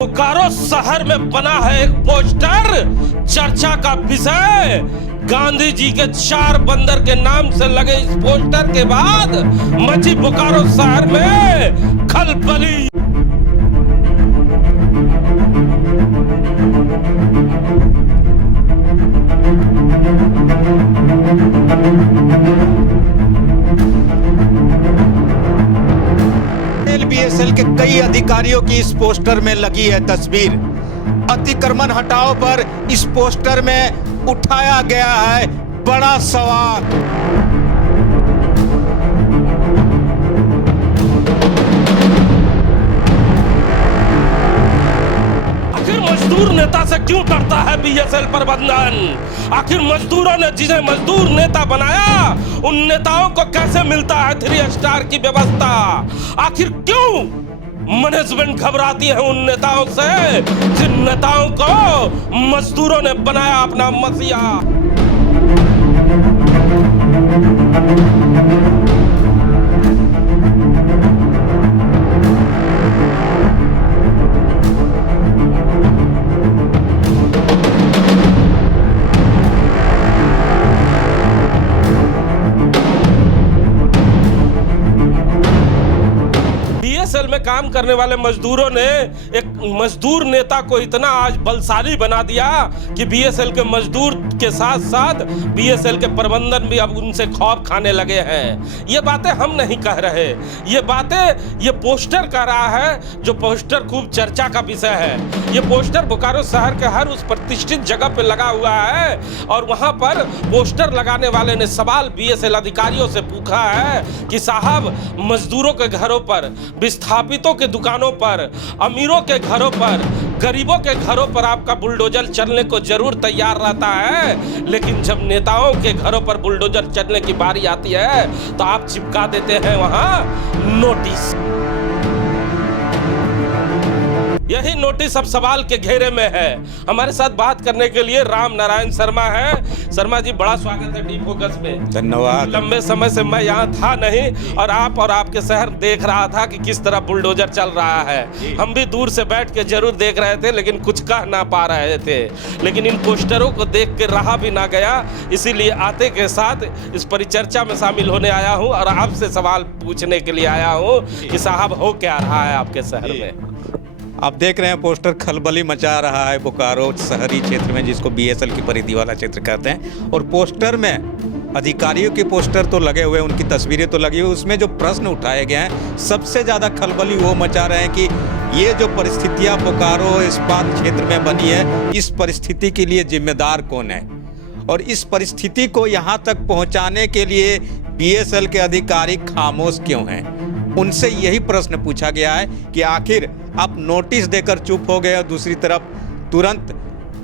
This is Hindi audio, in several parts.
बोकारो शहर में बना है एक पोस्टर, चर्चा का विषय। गांधी जी के 4 बंदर के नाम से लगे इस पोस्टर के बाद मची बोकारो शहर में खलबली। बीएसएल के कई अधिकारियों की इस पोस्टर में लगी है तस्वीर। अतिक्रमण हटाओ पर इस पोस्टर में उठाया गया है बड़ा सवाल। आखिर मजदूर नेता से क्यों डरता है बीएसएल प्रबंधन? आखिर मजदूरों ने जिन्हें मजदूर नेता बनाया, उन नेताओं को कैसे मिलता है 3 स्टार की व्यवस्था? आखिर क्यों मैनेजमेंट घबराती है उन नेताओं से जिन नेताओं को मजदूरों ने बनाया अपना मसीहा? बीएसएल में काम करने वाले मजदूरों ने एक मजदूर नेता को इतना आज बलशाली बना दिया कि बीएसएल के मजदूर के साथ साथ बीएसएल के प्रबंधन भी अब उनसे खौफ खाने लगे हैं। ये बातें हम नहीं कह रहे, ये बातें ये पोस्टर कह रहा है, जो पोस्टर खूब चर्चा का विषय है। ये पोस्टर बोकारो शहर के हर उस प्रतिष्ठित जगह पे लगा हुआ है और वहां पर पोस्टर लगाने वाले ने सवाल बीएसएल अधिकारियों से पूछा है कि साहब, मजदूरों के घरों पर, विस्थापितों के दुकानों पर, अमीरों के घरों पर, गरीबों के घरों पर आपका बुलडोजर चलने को जरूर तैयार रहता है, लेकिन जब नेताओं के घरों पर बुलडोजर चलने की बारी आती है तो आप चिपका देते हैं वहां नोटिस। यही नोटिस अब सवाल के घेरे में है। हमारे साथ बात करने के लिए राम नारायण शर्मा है। शर्मा जी, बड़ा स्वागत है डी फोकस में। धन्यवाद। लंबे समय से मैं यहाँ था नहीं और आप और आपके शहर देख रहा था कि किस तरह बुलडोजर चल रहा है। हम भी दूर से बैठ के जरूर देख रहे थे, लेकिन कुछ कह ना पा रहे थे। लेकिन इन पोस्टरों को देख के रहा भी ना गया, इसीलिए आते के साथ इस परिचर्चा में शामिल होने आया हूँ और आपसे सवाल पूछने के लिए आया हूँ कि साहब, हो क्या रहा है आपके शहर में? आप देख रहे हैं पोस्टर खलबली मचा रहा है बोकारो शहरी क्षेत्र में, जिसको बीएसएल की परिधि वाला क्षेत्र कहते हैं। और पोस्टर में अधिकारियों के पोस्टर तो लगे हुए, उनकी तस्वीरें तो लगी हुई, उसमें जो प्रश्न उठाए गए हैं सबसे ज़्यादा खलबली वो मचा रहे हैं कि ये जो परिस्थितियाँ बोकारो इस्पात क्षेत्र में बनी है, इस परिस्थिति के लिए जिम्मेदार कौन है? और इस परिस्थिति को यहाँ तक पहुँचाने के लिए बीएसएल के अधिकारी खामोश क्यों हैं? उनसे यही प्रश्न पूछा गया है कि आखिर आप नोटिस देकर चुप हो गए और दूसरी तरफ तुरंत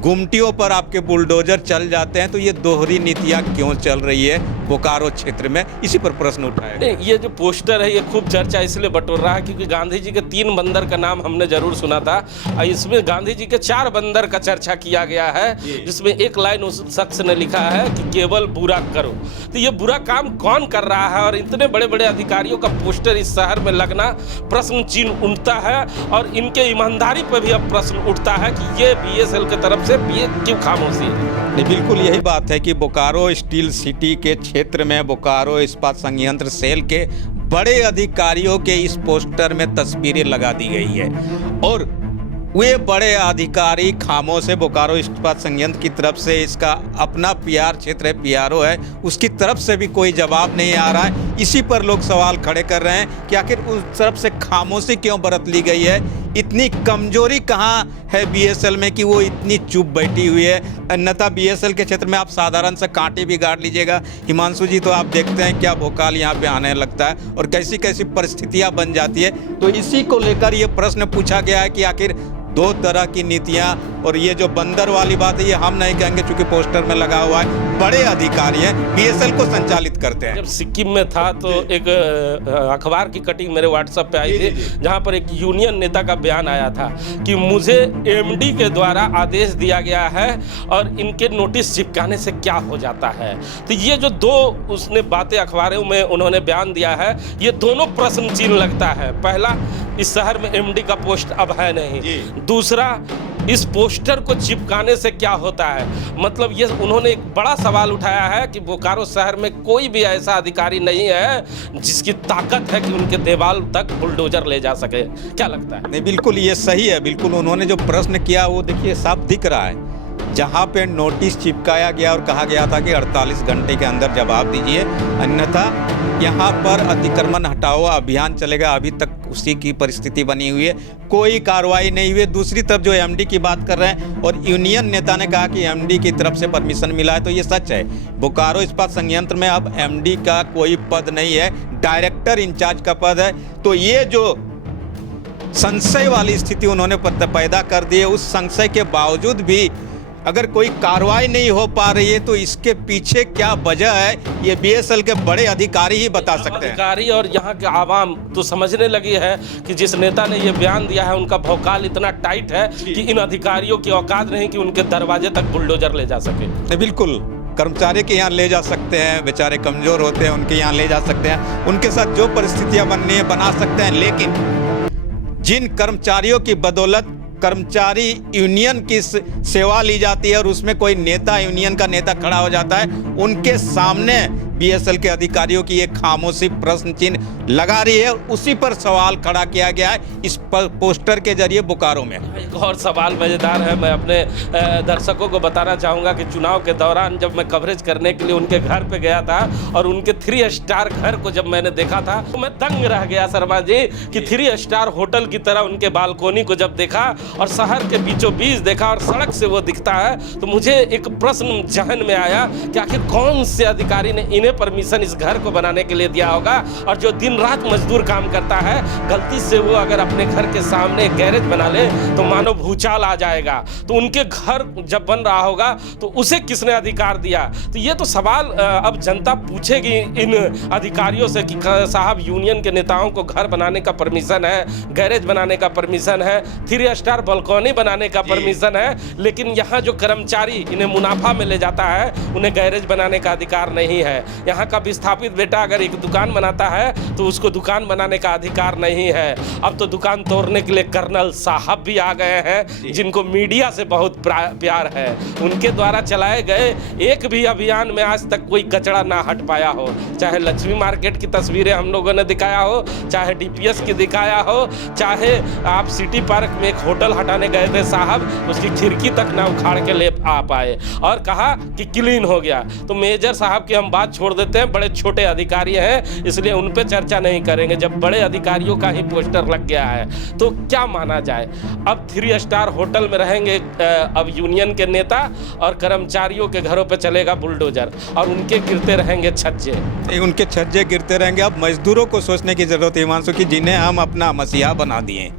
गुमटियों पर आपके बुलडोजर चल जाते हैं, तो ये दोहरी नीतियाँ क्यों चल रही है बोकारो क्षेत्र में? इसी पर प्रश्न उठाया। नहीं, ये जो पोस्टर है ये खूब चर्चा इसलिए बटोर रहा है क्योंकि गांधी जी के 3 बंदर का नाम हमने जरूर सुना था और इसमें गांधी जी के 4 बंदर का चर्चा किया गया है, जिसमें एक लाइन उस शख्स ने लिखा है कि केवल बुरा करो। तो ये बुरा काम कौन कर रहा है? और इतने बड़े बड़े अधिकारियों का पोस्टर इस शहर में लगना प्रश्न चिन्ह उठता है और इनके ईमानदारी पर भी अब प्रश्न उठता है कि ये बीएसएल की तरफ से क्यों खामोशी है? नहीं, बिल्कुल यही बात है कि बोकारो स्टील सिटी के क्षेत्र में बोकारो इस्पात संयंत्र सेल के बड़े अधिकारियों के इस पोस्टर में तस्वीरें लगा दी गई है और वे बड़े अधिकारी खामोश है। बोकारो इस्पात संयंत्र की तरफ से, इसका अपना पीआर क्षेत्र है, पीआरओ है, उसकी तरफ से भी कोई जवाब नहीं आ रहा है। इसी पर लोग सवाल खड़े कर रहे हैं कि आखिर उस तरफ से खामोशी क्यों बरत ली गई है? इतनी कमजोरी कहाँ है बीएसएल में कि वो इतनी चुप बैठी हुई है? अन्यथा बीएसएल के क्षेत्र में आप साधारण से कांटे भी गाड़ लीजिएगा। हिमांशु जी, तो आप देखते हैं क्या भोकाल यहाँ पे आने लगता है और कैसी कैसी परिस्थितियाँ बन जाती है। तो इसी को लेकर ये प्रश्न पूछा गया है कि आखिर 2 तरह की नीतियां, और ये जो बंदर वाली बात है ये हम नहीं कहेंगे क्योंकि पोस्टर में लगा हुआ है, बड़े अधिकारी हैं, बीएसएल को संचालित करते हैं। जब सिक्किम में था तो एक अखबार की कटिंग मेरे व्हाट्सएप पे आई थी, जहां पर एक यूनियन नेता का बयान आया था कि मुझे एमडी के द्वारा आदेश दिया गया है और इनके नोटिस चिपकाने से क्या हो जाता है। तो ये जो 2 उसने बातें अखबारों में उन्होंने बयान दिया है, ये दोनों प्रश्न चिन्ह लगता है। पहला इस शहर में एमडी का पोस्ट अब है नहीं। जी। दूसरा, इस पोस्टर को चिपकाने से क्या होता है, मतलब ये उन्होंने एक बड़ा सवाल उठाया है कि बोकारो शहर में कोई भी ऐसा अधिकारी नहीं है जिसकी ताकत है कि उनके देवाल तक बुलडोजर ले जा सके। क्या लगता है? नहीं, बिल्कुल ये सही है। बिल्कुल उन्होंने जो प्रश्न किया वो देखिए साफ दिख रहा है। जहाँ पे नोटिस चिपकाया गया और कहा गया था कि 48 घंटे के अंदर जवाब दीजिए, अन्यथा यहाँ पर अतिक्रमण हटाओ अभियान चलेगा, अभी तक उसी की परिस्थिति बनी हुई है, कोई कार्रवाई नहीं हुई है। दूसरी तरफ जो एमडी की बात कर रहे हैं और यूनियन नेता ने कहा कि एमडी की तरफ से परमिशन मिला है, तो ये सच है। बोकारो इस्पात संयंत्र में अब एमडी का कोई पद नहीं है, डायरेक्टर इंचार्ज का पद है। तो ये जो संशय वाली स्थिति उन्होंने पैदा कर दी है, उस संशय के बावजूद भी अगर कोई कार्रवाई नहीं हो पा रही है तो इसके पीछे क्या वजह है, ये बीएसएल के बड़े अधिकारी ही बता सकते हैं। अधिकारी और यहाँ के आवाम तो समझने लगी है कि जिस नेता ने ये बयान दिया है उनका भौकाल इतना टाइट है कि इन अधिकारियों की औकात नहीं कि उनके दरवाजे तक बुलडोजर ले जा सके। बिल्कुल, कर्मचारी के यहाँ ले जा सकते हैं, बेचारे कमजोर होते हैं, उनके यहाँ ले जा सकते हैं, उनके साथ जो परिस्थितियाँ बननी है बना सकते हैं। लेकिन जिन कर्मचारियों की बदौलत कर्मचारी यूनियन की सेवा ली जाती है और उसमें कोई नेता, यूनियन का नेता खड़ा हो जाता है, उनके सामने बीएसएल के अधिकारियों की एक खामोशी प्रश्न चिन्ह लगा रही है। उसी पर सवाल खड़ा किया गया है इस पोस्टर के जरिए बोकारो में। एक और सवाल मजेदार है, मैं अपने दर्शकों को बताना चाहूँगा कि चुनाव के दौरान जब मैं कवरेज करने के लिए उनके घर पे गया था और उनके 3 स्टार घर को जब मैंने देखा था तो मैं दंग रह गया शर्मा जी कि 3 स्टार होटल की तरह उनके बालकोनी को जब देखा और शहर के बीचों बीच देखा और सड़क से वो दिखता है, तो मुझे एक प्रश्न जहन में आया कि आखिर कौन से अधिकारी ने इन्हें परमिशन इस घर को बनाने के लिए दिया होगा। और जो दिन रात मजदूर काम करता है, गलती से वो अगर अपने घर के सामने गैरेज बना ले तो मानो भूचाल आ जाएगा। तो उनके घर जब बन रहा होगा तो उसे किसने अधिकार दिया? तो ये तो सवाल अब जनता पूछेगी इन अधिकारियों से कि साहब यूनियन के नेताओं को घर बनाने का परमिशन है, गैरेज बनाने का परमिशन है, 3 स्टार बालकनी बनाने का परमिशन है, लेकिन यहाँ जो कर्मचारी इन्हें मुनाफा में ले जाता है उन्हें गैरेज बनाने का अधिकार नहीं है। यहाँ का विस्थापित बेटा अगर एक दुकान बनाता है तो उसको दुकान बनाने का अधिकार नहीं है। अब तो दुकान तोड़ने के लिए कर्नल साहब भी आ गए हैं जिनको मीडिया से बहुत प्यार है। उनके द्वारा चलाए गए एक भी अभियान में आज तक कोई कचरा ना हट पाया हो, चाहे लक्ष्मी मार्केट की तस्वीरें हम लोगों ने दिखाया हो, चाहे डीपीएस की दिखाया हो, चाहे आप सिटी पार्क में एक होटल हटाने गए थे साहब, उसकी खिड़की तक ना उखाड़ के ले आ पाए और कहा कि क्लीन हो गया। तो मेजर साहब की हम बात छोड़ देते हैं, बड़े छोटे अधिकारी हैं इसलिए उन पे चर्चा नहीं करेंगे। जब बड़े अधिकारियों का ही पोस्टर लग गया है तो क्या माना जाए? अब 3 स्टार होटल में रहेंगे अब यूनियन के नेता और कर्मचारियों के घरों पे चलेगा बुलडोजर और उनके गिरते रहेंगे छज्जे। उनके छज्जे गिरते रहेंगे। अब मजदूरों को सोचने की जरूरत है हिमांशु की, जिन्हें हम अपना मसीहा बना दिए,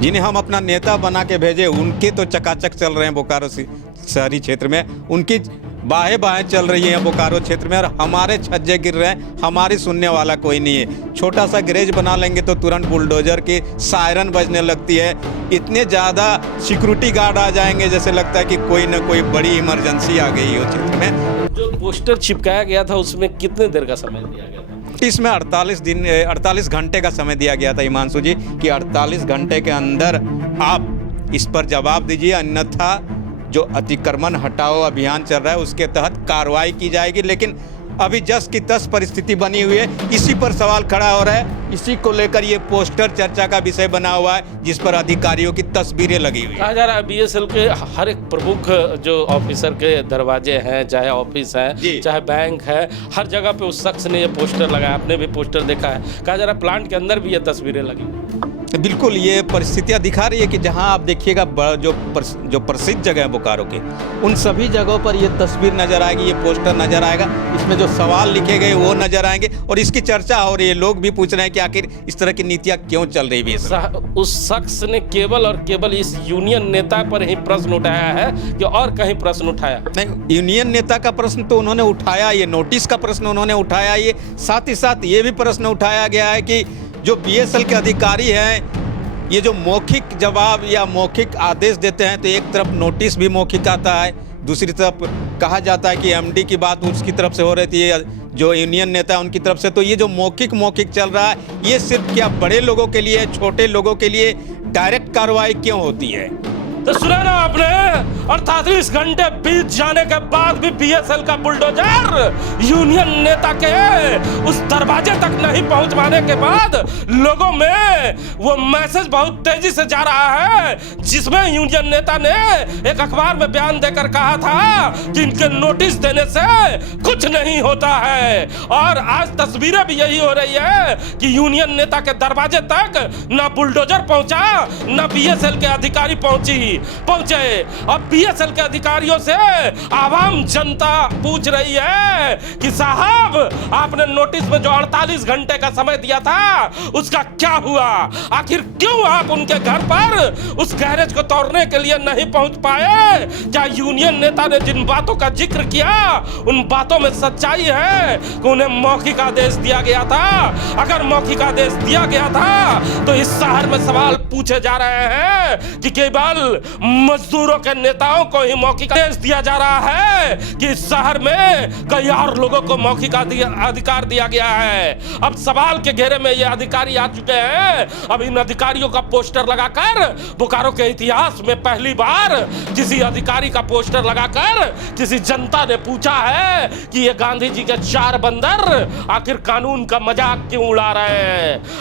जिन्हें हम अपना नेता बना के भेजे, उनके तो चकाचक चल रहे हैं बोकारो शहरी क्षेत्र में, उनकी बाहें बाहें चल रही हैं बोकारो क्षेत्र में और हमारे छज्जे गिर रहे हैं, हमारी सुनने वाला कोई नहीं है। छोटा सा गैरेज बना लेंगे तो तुरंत बुलडोजर की सायरन बजने लगती है, इतने ज़्यादा सिक्योरिटी गार्ड आ जाएंगे जैसे लगता है कि कोई ना कोई बड़ी इमरजेंसी आ गई हो क्षेत्र में। जो पोस्टर चिपकाया गया था उसमें कितने देर का समय दिया गया था? इसमें 48 घंटे का समय दिया गया था हिमांशु जी कि 48 घंटे के अंदर आप इस पर जवाब दीजिए, अन्यथा जो अतिक्रमण हटाओ अभियान चल रहा है उसके तहत कार्रवाई की जाएगी। लेकिन अभी जस की तस परिस्थिति बनी हुई है, इसी पर सवाल खड़ा हो रहा है, इसी को लेकर ये पोस्टर चर्चा का विषय बना हुआ है जिस पर अधिकारियों की तस्वीरें लगी हुई है। कहा जा रहा है बीएसएल के हर एक प्रमुख जो ऑफिसर के दरवाजे हैं, चाहे ऑफिस है चाहे बैंक है, हर जगह पे उस शख्स ने ये पोस्टर लगाया। आपने भी पोस्टर देखा है। कहा जा रहा है प्लांट के अंदर भी ये तस्वीरें लगी। बिल्कुल, ये परिस्थितियाँ दिखा रही है कि जहां आप देखिएगा जो प्रसिद्ध जगह है बोकारो के, उन सभी जगहों पर ये तस्वीर नजर आएगी, ये पोस्टर नजर आएगा, इसमें जो सवाल लिखे गए वो नजर आएंगे और इसकी चर्चा हो रही है। लोग भी पूछ रहे हैं कि आखिर इस तरह की नीतियाँ क्यों चल रही है। उस शख्स ने केवल और केवल इस यूनियन नेता पर ही प्रश्न उठाया है कि और कहीं प्रश्न उठाया नहीं? यूनियन नेता का प्रश्न तो उन्होंने उठाया, ये नोटिस का प्रश्न उन्होंने उठाया, ये साथ ही साथ ये भी प्रश्न उठाया गया है कि जो बीएसएल के अधिकारी हैं, ये जो मौखिक जवाब या मौखिक आदेश देते हैं तो एक तरफ नोटिस भी मौखिक आता है, दूसरी तरफ कहा जाता है कि एमडी की बात उसकी तरफ से हो रही थी, जो यूनियन नेता है उनकी तरफ से। तो ये जो मौखिक चल रहा है, ये सिर्फ क्या बड़े लोगों के लिए, छोटे लोगों के लिए डायरेक्ट कार्रवाई क्यों होती है? तो सुना ना आपने, 48 घंटे बीत जाने के बाद भी बीएसएल का बुलडोजर यूनियन नेता के उस दरवाजे तक नहीं पहुंच पाने के बाद लोगों में वो मैसेज बहुत तेजी से जा रहा है, जिसमें यूनियन नेता ने एक अखबार में बयान देकर कहा था कि इनके नोटिस देने से कुछ नहीं होता है। और आज तस्वीरें भी यही हो रही है कि यूनियन नेता के दरवाजे तक ना बुलडोजर पहुंचा, ना बीएसएल के अधिकारी पहुंचे। अब बीएसएल के अधिकारियों से आवाम जनता पूछ रही है कि साहब, आपने नोटिस में जो 48 घंटे का समय दिया था उसका क्या हुआ? आखिर क्यों आप उनके घर पर उस गैरेज को तोड़ने के लिए नहीं पहुंच पाए? क्या यूनियन नेता ने जिन बातों का जिक्र किया उन बातों में सच्चाई है कि उन्हें मौखिक आदेश दिया गया था? अगर मौखिक आदेश दिया गया था तो इस शहर में सवाल पूछे जा रहे हैं कि केवल मजदूरों के नेताओं को ही मौखिक आदेश दिया जा रहा है कि इस शहर में कई और लोगों को मौखिक अधिकार दिया गया है। अब सवाल के घेरे में ये अधिकारी आ चुके हैं। अब इन अधिकारियों का पोस्टर लगाकर बोकारो के इतिहास में पहली बार किसी अधिकारी का पोस्टर लगाकर किसी जनता ने पूछा है कि ये गांधी जी के 4 बंदर आखिर कानून का मजाक क्यों उड़ा रहे हैं।